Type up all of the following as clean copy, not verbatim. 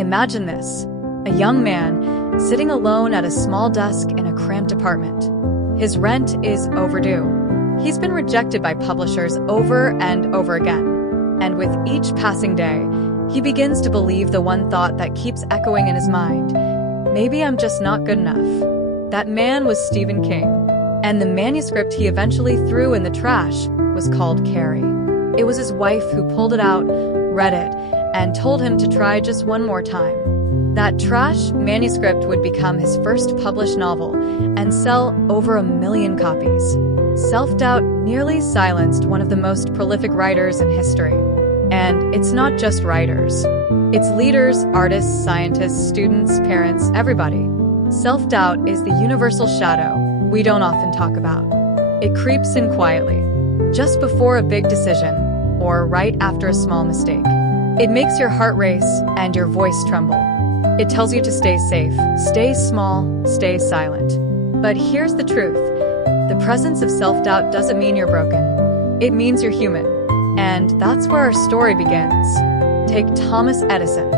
Imagine this: a young man sitting alone at a small desk in a cramped apartment. His rent is overdue. He's been rejected by publishers over and over again. And with each passing day, he begins to believe the one thought that keeps echoing in his mind: maybe I'm just not good enough. That man was Stephen King, and the manuscript he eventually threw in the trash was called Carrie. It was his wife who pulled it out, read it, and told him to try just one more time. That trash manuscript would become his first published novel and sell over 1 million copies. Self-doubt nearly silenced one of the most prolific writers in history. And it's not just writers. It's leaders, artists, scientists, students, parents, everybody. Self-doubt is the universal shadow we don't often talk about. It creeps in quietly, just before a big decision, or right after a small mistake. It makes your heart race and your voice tremble. It tells you to stay safe, stay small, stay silent. But here's the truth: the presence of self-doubt doesn't mean you're broken. It means you're human. And that's where our story begins. Take Thomas Edison.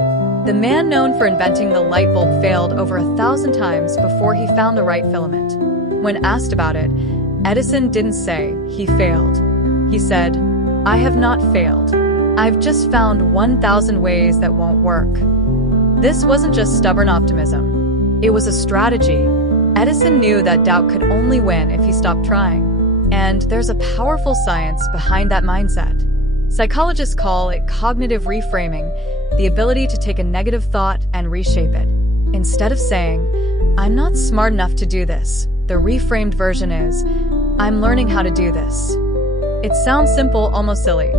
The man known for inventing the light bulb failed over 1,000 times before he found the right filament. When asked about it, Edison didn't say he failed. He said, "I have not failed. I've just found 1,000 ways that won't work." This wasn't just stubborn optimism. It was a strategy. Edison knew that doubt could only win if he stopped trying. And there's a powerful science behind that mindset. Psychologists call it cognitive reframing, the ability to take a negative thought and reshape it. Instead of saying, "I'm not smart enough to do this," the reframed version is, "I'm learning how to do this." It sounds simple, almost silly.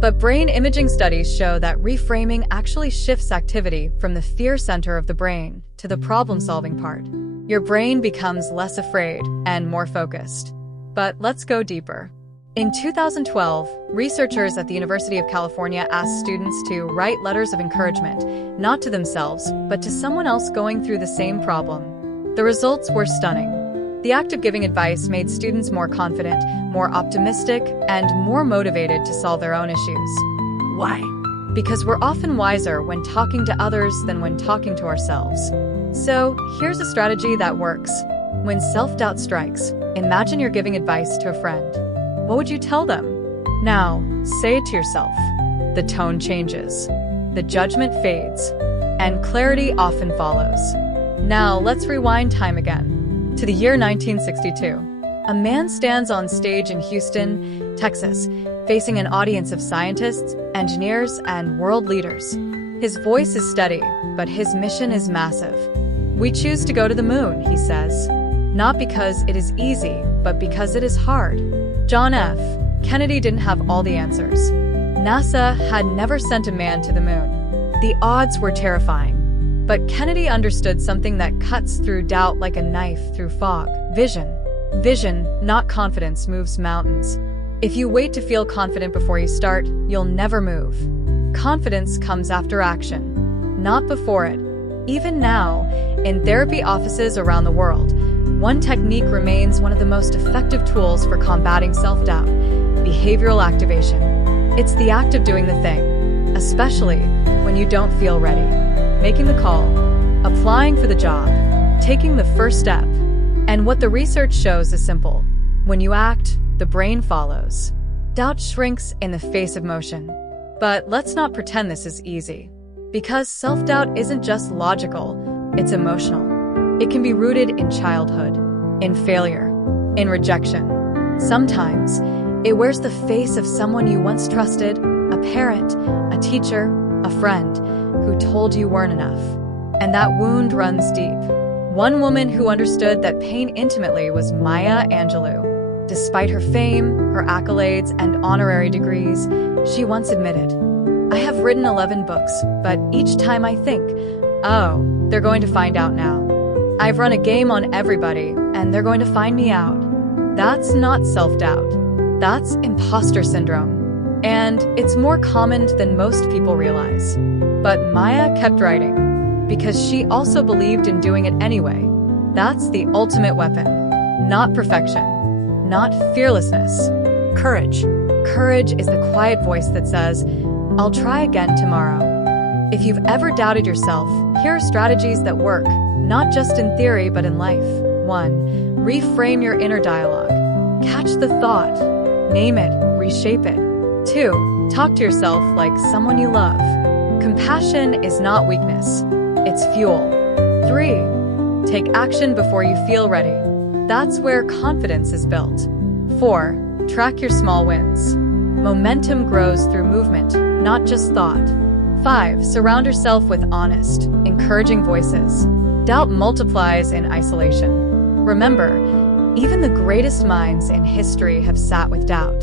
But brain imaging studies show that reframing actually shifts activity from the fear center of the brain to the problem-solving part. Your brain becomes less afraid and more focused. But let's go deeper. In 2012, researchers at the University of California asked students to write letters of encouragement, not to themselves, but to someone else going through the same problem. The results were stunning. The act of giving advice made students more confident, more optimistic, and more motivated to solve their own issues. Why? Because we're often wiser when talking to others than when talking to ourselves. So, here's a strategy that works. When self-doubt strikes, imagine you're giving advice to a friend. What would you tell them? Now, say it to yourself. The tone changes, the judgment fades, and clarity often follows. Now, let's rewind time again to the year 1962. A man stands on stage in Houston, Texas, facing an audience of scientists, engineers, and world leaders. His voice is steady, but his mission is massive. "We choose to go to the moon," he says. Not because it is easy, but because it is hard. John F. Kennedy didn't have all the answers. NASA had never sent a man to the moon. The odds were terrifying. But Kennedy understood something that cuts through doubt like a knife through fog: vision. Vision, not confidence, moves mountains. If you wait to feel confident before you start, you'll never move. Confidence comes after action, not before it. Even now, in therapy offices around the world, one technique remains one of the most effective tools for combating self-doubt: behavioral activation. It's the act of doing the thing, especially when you don't feel ready. Making the call, applying for the job, taking the first step. And what the research shows is simple. When you act, the brain follows. Doubt shrinks in the face of motion. But let's not pretend this is easy. Because self-doubt isn't just logical, it's emotional. It can be rooted in childhood, in failure, in rejection. Sometimes, it wears the face of someone you once trusted, a parent, a teacher, a friend, who told you weren't enough. And that wound runs deep. One woman who understood that pain intimately was Maya Angelou. Despite her fame, her accolades, and honorary degrees, she once admitted, "I have written 11 books, but each time I think, oh, they're going to find out now. I've run a game on everybody, and they're going to find me out." That's not self-doubt. That's imposter syndrome. And it's more common than most people realize. But Maya kept writing, because she also believed in doing it anyway. That's the ultimate weapon. Not perfection. Not fearlessness. Courage. Courage is the quiet voice that says, "I'll try again tomorrow." If you've ever doubted yourself, here are strategies that work, not just in theory but in life. 1. Reframe your inner dialogue. Catch the thought, name it, reshape it. 2. Talk to yourself like someone you love. Compassion is not weakness, it's fuel. 3. Take action before you feel ready. That's where confidence is built. 4. Track your small wins. Momentum grows through movement, not just thought. 5. Surround yourself with honest, encouraging voices. Doubt multiplies in isolation. Remember, even the greatest minds in history have sat with doubt.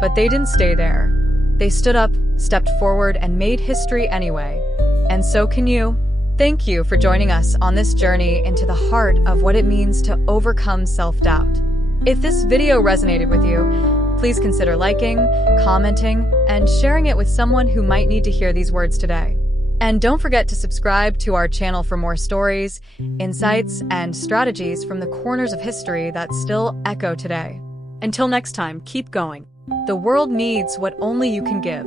But they didn't stay there. They stood up, stepped forward, and made history anyway. And so can you. Thank you for joining us on this journey into the heart of what it means to overcome self-doubt. If this video resonated with you, please consider liking, commenting, and sharing it with someone who might need to hear these words today. And don't forget to subscribe to our channel for more stories, insights, and strategies from the corners of history that still echo today. Until next time, keep going. The world needs what only you can give.